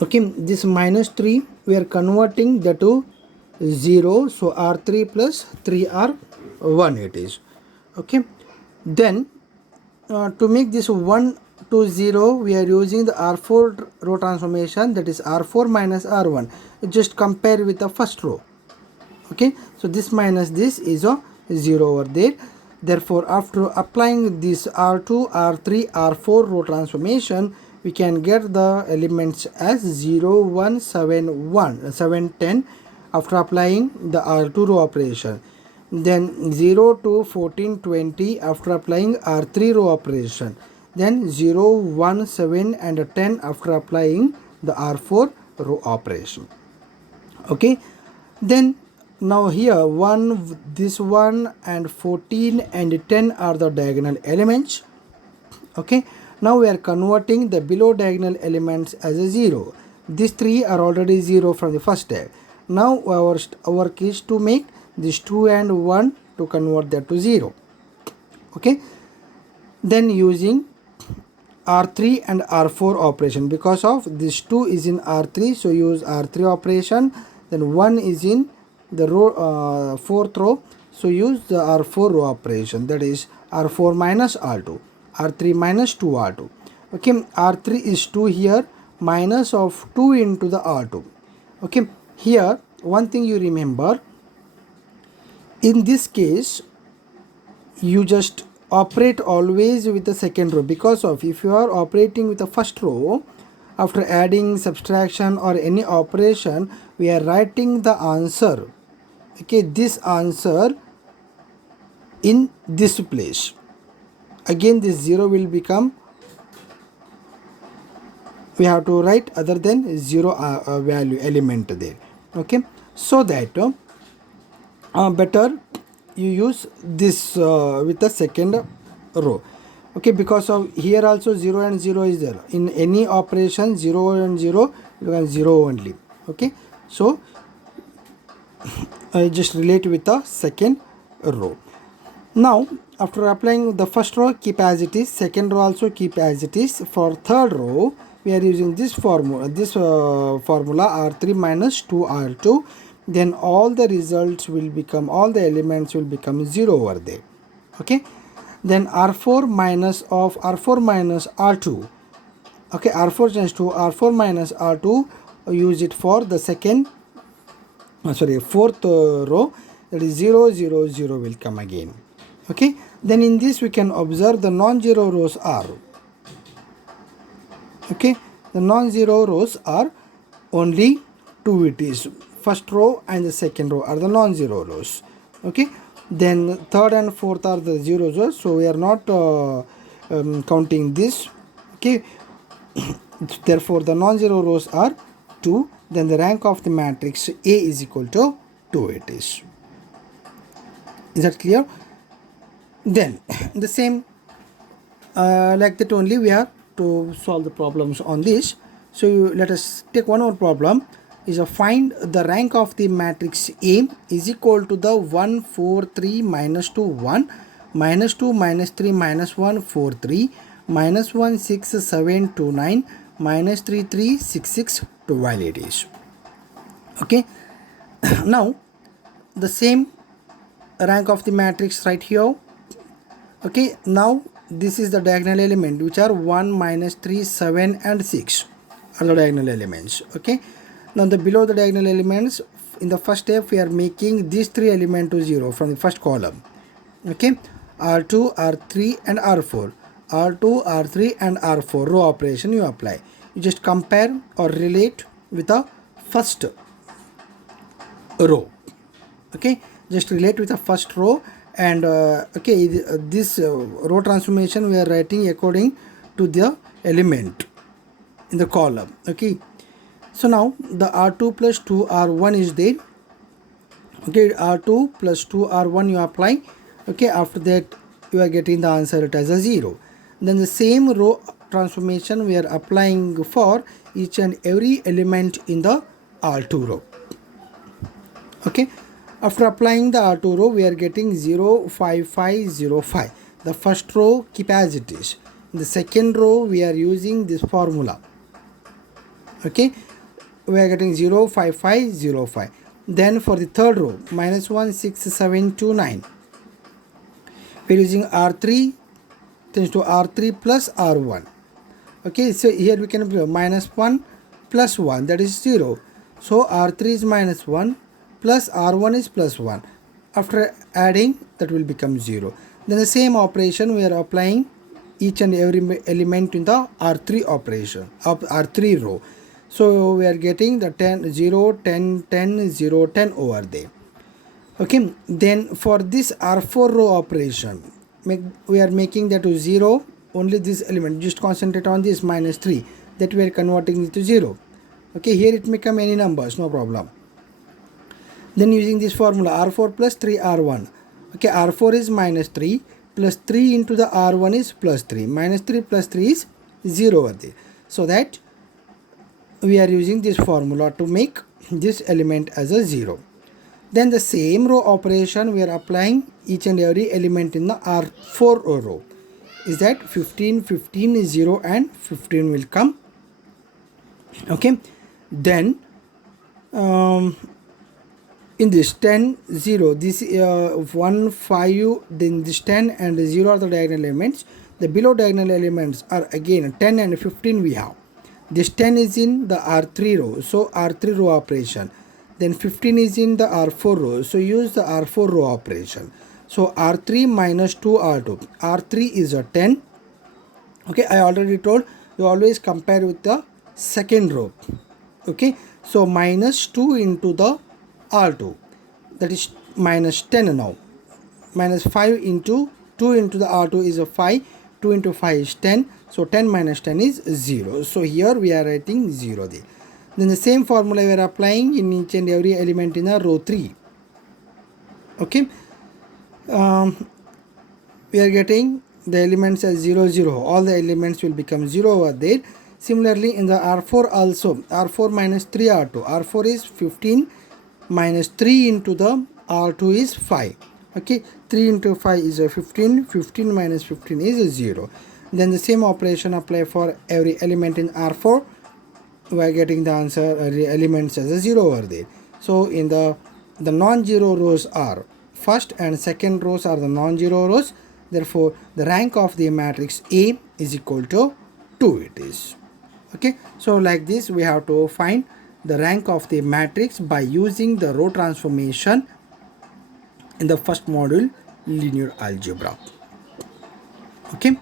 Okay, this minus 3 we are converting that to 0, so R3 plus 3R1 it is. Okay, then to make this 1 to 0 we are using the R4 row transformation, that is R4 minus R1. Just compare with the first row. Okay, so this minus this is a 0 over there. Therefore after applying this R2 R3 R4 row transformation, we can get the elements as 0 1 7 1 7 10 after applying the R2 row operation, then 0 to 14 20 after applying R3 row operation, then 0 1 7 and 10 after applying the R4 row operation. Okay, then now here this one and 14 and 10 are the diagonal elements. Okay, now we are converting the below diagonal elements as a 0. These three are already 0 from the first step. Now our work is to make this 2 and 1 to convert that to 0. Okay, then using R3 and R4 operation, because of this 2 is in R3, so use R3 operation. Then 1 is in the row 4th row, so use the R4 row operation, that is R4 minus R2, R3 minus 2R2. Okay, R3 is 2 here, minus of 2 into the R2. Okay, here one thing you remember, in this case you just operate always with the second row, because of if you are operating with the first row, after adding, subtraction or any operation, we are writing the answer. Okay, this answer in this place. Again this 0 will become, we have to write other than 0 value element there. Okay, so that better you use this with the second row. Okay, because of here also 0 and 0 is there, in any operation 0 and 0 you can 0 only. Okay, so I just relate with the second row. Now after applying the first row, keep as it is, second row also keep as it is. For third row we are using this formula, R3 minus 2R2, then all the results will become, all the elements will become 0 over there. Okay, then R4 minus of R4 minus R2. Okay, R4 change to R4 minus R2, use it for the fourth row, that is 0 0 0 will come again. Okay, then in this we can observe the non-zero rows are, okay, the non-zero rows are only 2, it is first row and the second row are the non-zero rows. Okay, then third and fourth are the zero rows, so we are not counting this. Okay, therefore the non-zero rows are 2, then the rank of the matrix A is equal to 2 it is. Is that clear? Then the same like that only we have to solve the problems on this. So let us take one more problem, is find the rank of the matrix A is equal to the 1 4 3 minus 2 1 minus 2 minus 3 minus 1 4 3 minus 1 6 7 2 9 minus 3 3 6 6 12 it is. Okay, now the same rank of the matrix right here. Okay, now this is the diagonal element, which are 1 minus 3 7 and 6 are the diagonal elements. Okay, now the below the diagonal elements, in the first step we are making these 3 elements to 0 from the first column. Okay, R2 R3 and R4, R2 R3 and R4 row operation you apply. You just compare or relate with the first row. Okay, just relate with the first row, and okay, this row transformation we are writing according to the element in the column. Okay, so now the R2 plus 2R1 is there. Okay, R2 plus 2R1 you apply. Okay, after that you are getting the answer it as a 0. Then the same row transformation we are applying for each and every element in the R2 row. Okay, after applying the R2 row we are getting 0 5 5 0 5. The first row keep as it is. In the second row we are using this formula. Okay, we are getting 0, 5, 5, 0, 5. Then for the third row, minus 1, 6, 7, 2, 9. We are using R3 tends to R3 plus R1. Okay, so here we can put minus 1 plus 1, that is 0. So R3 is minus 1 plus R1 is plus 1. After adding, that will become 0. Then the same operation we are applying each and every element in the R3 operation of R3 row. So we are getting the 10, 0, 10, 10, 0, 10 over there. Okay, then for this R4 row operation, we are making that to 0, only this element, just concentrate on this minus 3, that we are converting it to 0. Okay, here it may come any numbers, no problem. Then using this formula, R4 plus 3R1. Okay, R4 is minus 3 plus 3 into the R1 is plus 3. Minus 3 plus 3 is 0 over there. So that we are using this formula to make this element as a 0. Then the same row operation we are applying each and every element in the R4 row. Is that 15, 15 is 0 and 15 will come. Okay, then in this 10, 0, this 1, 5, then this 10 and 0 are the diagonal elements. The below diagonal elements are again 10 and 15 we have. This 10 is in the R3 row, so R3 row operation. Then 15 is in the R4 row, so use the R4 row operation. So R3 minus 2 R2. R3 is a 10. Okay, I already told you always compare with the second row. Okay, so minus 2 into the R2, that is minus 10 now. Minus 5 into 2 into the R2 is a 5. 2 into 5 is 10. So 10 minus 10 is 0. So here we are writing 0 there. Then the same formula we are applying in each and every element in a row 3. Okay. We are getting the elements as 0, 0. All the elements will become 0 over there. Similarly in the R4 also, R4 minus 3 R2. R4 is 15 minus 3 into the R2 is 5. Okay, 3 into 5 is a 15. 15 minus 15 is a 0. Then the same operation apply for every element in R4. We are getting the answer elements as a 0 over there. So in the non-zero rows are first and second rows are the non-zero rows. Therefore the rank of the matrix A is equal to 2 it is. Okay, so like this we have to find the rank of the matrix by using the row transformation in the first module linear algebra. Okay.